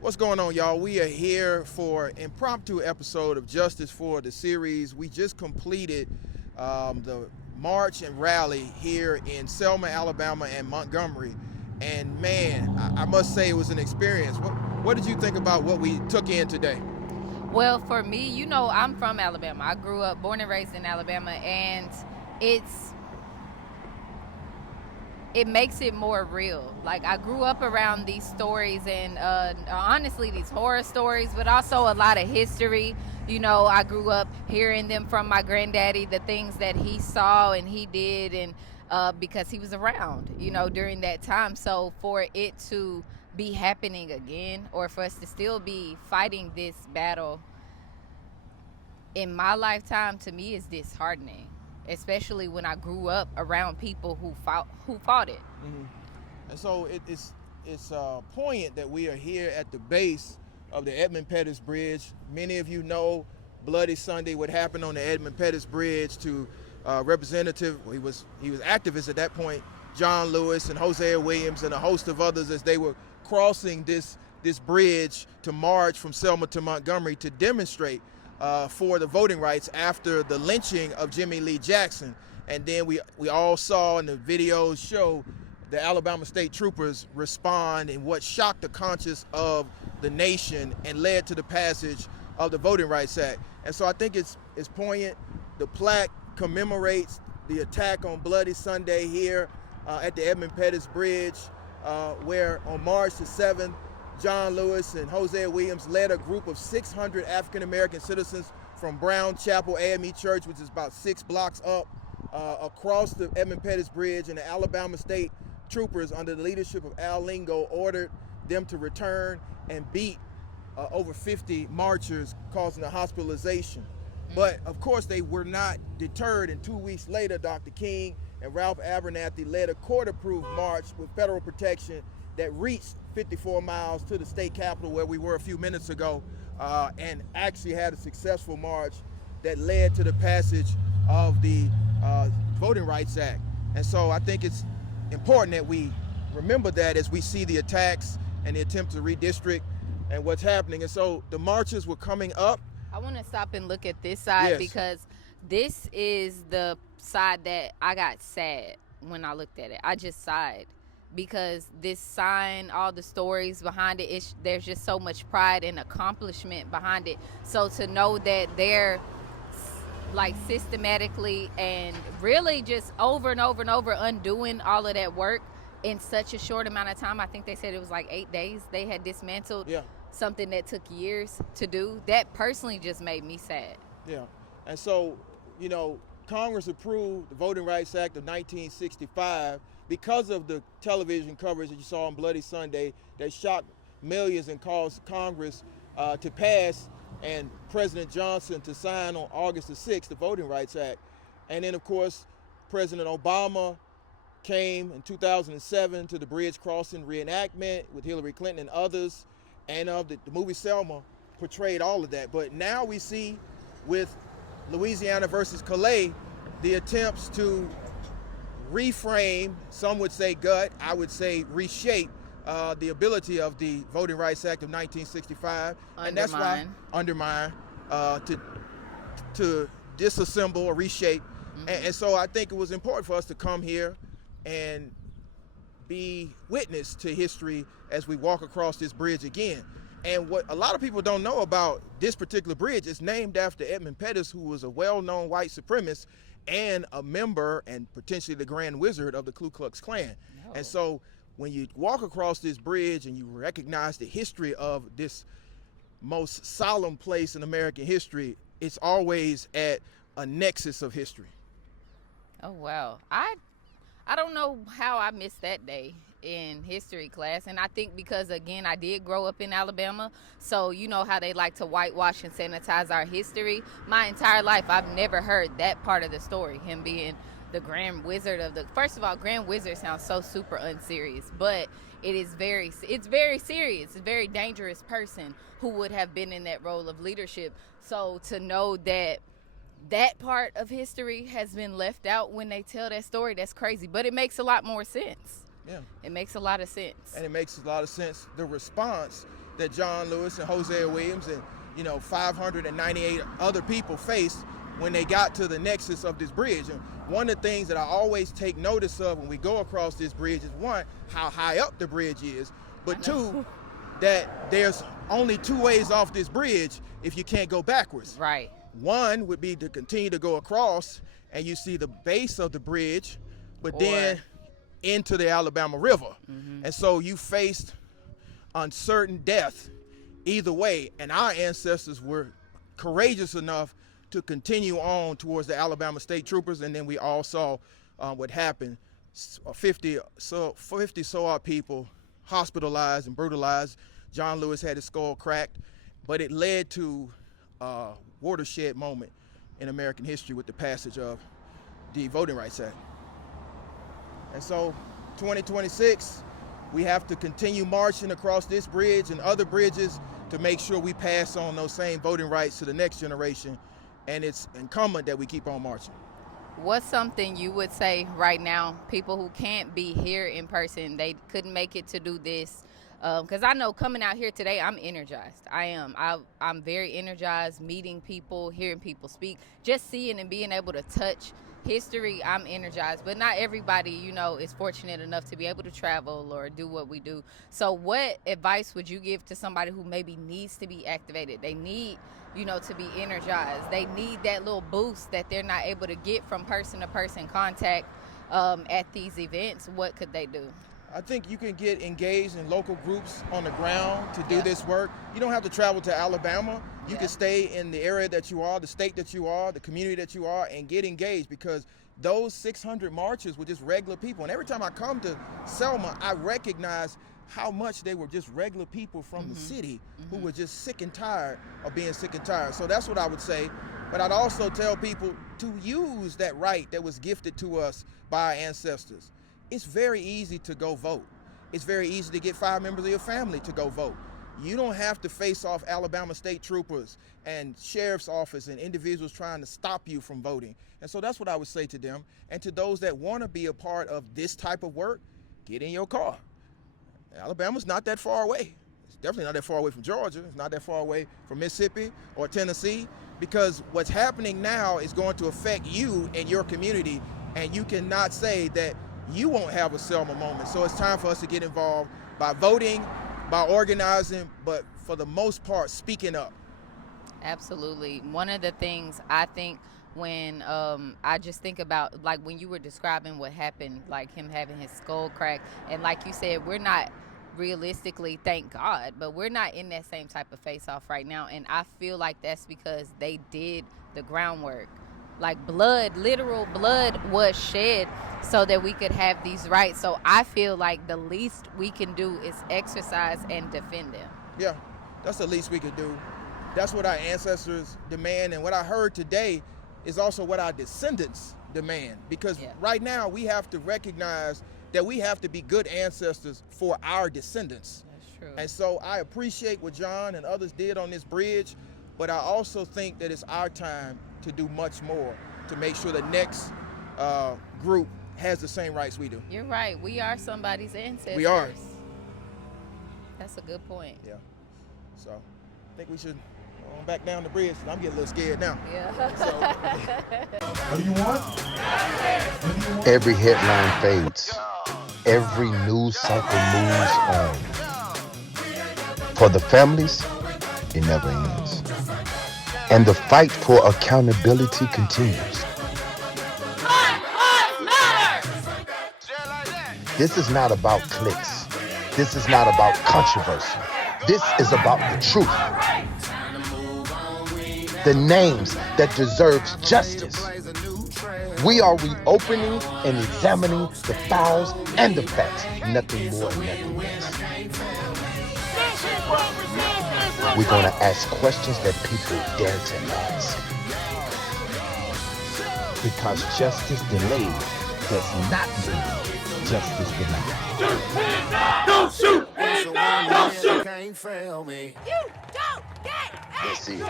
What's going on, y'all? We are here for an impromptu episode of Justice for the series. We just completed the march and rally here in Selma, Alabama, and Montgomery. And man, I must say it was an experience. What did you think about what we took in today? Well, for me, I'm from Alabama. I grew up, born and raised in Alabama, and it's it makes it more real. Like, I grew up around these stories and honestly these horror stories, but also a lot of history. I grew up hearing them from my granddaddy, the things that he saw and he did, and because he was around, during that time. So for it to be happening again, or for us to still be fighting this battle in my lifetime, to me is disheartening, especially when I grew up around people who fought it. Mm-hmm. And so it's poignant that we are here at the base of the Edmund Pettus Bridge. Many of you know Bloody Sunday, what happened on the Edmund Pettus Bridge to Representative, he was activists at that point, John Lewis and Hosea Williams and a host of others, as they were crossing this bridge to march from Selma to Montgomery to demonstrate for the voting rights after the lynching of Jimmy Lee Jackson. And then we all saw, and the videos show, the Alabama State Troopers respond in what shocked the conscience of the nation and led to the passage of the Voting Rights Act. And so I think it's poignant. The plaque commemorates the attack on Bloody Sunday here at the Edmund Pettus Bridge, where on March the 7th, John Lewis and Hosea Williams led a group of 600 African-American citizens from Brown Chapel AME Church, which is about 6 blocks up, across the Edmund Pettus Bridge, and the Alabama State Troopers, under the leadership of Al Lingo, ordered them to return and beat over 50 marchers, causing a hospitalization. But of course, they were not deterred, and 2 weeks later, Dr. King and Ralph Abernathy led a court-approved march with federal protection that reached 54 miles to the state capitol, where we were a few minutes ago, and actually had a successful march that led to the passage of the Voting Rights Act. And so I think it's important that we remember that as we see the attacks and the attempt to redistrict and what's happening. And so the marches were coming up. I want to stop and look at this side, Yes. because this is the side that I got sad when I looked at it. I just sighed because this sign, all the stories behind it, there's just so much pride and accomplishment behind it. So to know that they're like systematically and really just over and over and over undoing all of that work in such a short amount of time. I think they said it was like 8 days they had dismantled something that took years to do. That personally just made me sad. Yeah. And so, Congress approved the Voting Rights Act of 1965 because of the television coverage that you saw on Bloody Sunday that shocked millions and caused Congress to pass and President Johnson to sign on August the 6th the Voting Rights Act. And then, of course, President Obama came in 2007 to the bridge crossing reenactment with Hillary Clinton and others. And the movie Selma portrayed all of that. But now we see with Louisiana versus Calais, the attempts to reframe, some would say gut, I would say reshape the ability of the Voting Rights Act of 1965. And that's why undermine to disassemble or reshape. And so I think it was important for us to come here and be witness to history as we walk across this bridge again. And what a lot of people don't know about this particular bridge, is named after Edmund Pettus, who was a well-known white supremacist and a member and potentially the Grand Wizard of the Ku Klux Klan. No. And so when you walk across this bridge and you recognize the history of this most solemn place in American history, it's always at a nexus of history. Oh, wow. I don't know how I missed that day in history class. And I think because, again, I did grow up in Alabama. So you know how they like to whitewash and sanitize our history. My entire life, I've never heard that part of the story, him being the Grand Wizard of the... First of all, Grand Wizard sounds so super unserious, but it's very serious. It's a very dangerous person who would have been in that role of leadership. So to know that part of history has been left out when they tell that story, that's crazy. But it makes a lot more sense. Yeah. It makes a lot of sense. And it makes a lot of sense. The response that John Lewis and Hosea Williams and 598 other people faced when they got to the nexus of this bridge. And one of the things that I always take notice of when we go across this bridge is, one, how high up the bridge is, but two, that there's only two ways off this bridge if you can't go backwards. Right. One would be to continue to go across and you see the base of the bridge, but then into the Alabama River. Mm-hmm. And so you faced uncertain death either way. And our ancestors were courageous enough to continue on towards the Alabama State Troopers. And then we all saw what happened. 50 odd people hospitalized and brutalized. John Lewis had his skull cracked, but it led to a watershed moment in American history with the passage of the Voting Rights Act. And so 2026, we have to continue marching across this bridge and other bridges to make sure we pass on those same voting rights to the next generation. And it's incumbent that we keep on marching. What's something you would say right now, people who can't be here in person, they couldn't make it to do this? Because I know coming out here today, I'm energized. I am. I'm very energized, meeting people, hearing people speak, just seeing and being able to touch history. I'm energized, but not everybody, is fortunate enough to be able to travel or do what we do. So what advice would you give to somebody who maybe needs to be activated? They need, to be energized. They need that little boost that they're not able to get from person-to-person contact at these events. What could they do? I think you can get engaged in local groups on the ground to do this work. You don't have to travel to Alabama. You can stay in the area that you are, the state that you are, the community that you are, and get engaged, because those 600 marchers were just regular people. And every time I come to Selma, I recognize how much they were just regular people from the city who were just sick and tired of being sick and tired. So that's what I would say. But I'd also tell people to use that right that was gifted to us by our ancestors. It's very easy to go vote. It's very easy to get 5 members of your family to go vote. You don't have to face off Alabama State Troopers and Sheriff's Office and individuals trying to stop you from voting. And so that's what I would say to them. And to those that want to be a part of this type of work, get in your car. Alabama's not that far away. It's definitely not that far away from Georgia. It's not that far away from Mississippi or Tennessee, because what's happening now is going to affect you and your community, and you cannot say that you won't have a Selma moment. So it's time for us to get involved by voting, by organizing, but for the most part, speaking up. Absolutely. One of the things I think when I just think about, like when you were describing what happened, like him having his skull cracked, and like you said, we're not realistically, thank God, but we're not in that same type of face-off right now. And I feel like that's because they did the groundwork. Like blood, literal blood was shed so that we could have these rights. So I feel like the least we can do is exercise and defend them. Yeah, that's the least we could do. That's what our ancestors demand. And what I heard today is also what our descendants demand. Because right now we have to recognize that we have to be good ancestors for our descendants. That's true. And so I appreciate what John and others did on this bridge, but I also think that it's our time to do much more to make sure the next group has the same rights we do. You're right. We are somebody's ancestors. We are. That's a good point. Yeah. So I think we should go back down the bridge. I'm getting a little scared now. Yeah. So, What do you want? Every headline fades. Every news cycle moves on. For the families, it never ends. And the fight for accountability continues. This is not about clicks. This is not about controversy. This is about the truth. The names that deserves justice. We are reopening and examining the files and the facts. Nothing more and nothing less. We're going to ask questions that people dare to ask. Because justice delayed does not mean justice denied. Don't shoot! Don't shoot! Can't fail me. You don't get it! This is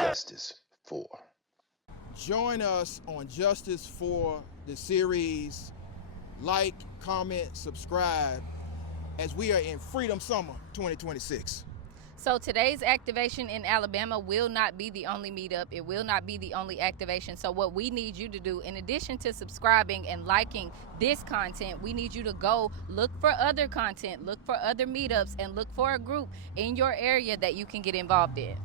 Justice for. join us on Justice for the series. Like, comment, subscribe. as we are in Freedom Summer 2026. So today's activation in Alabama will not be the only meetup. It will not be the only activation. So what we need you to do, in addition to subscribing and liking this content, we need you to go look for other content, look for other meetups, and look for a group in your area that you can get involved in.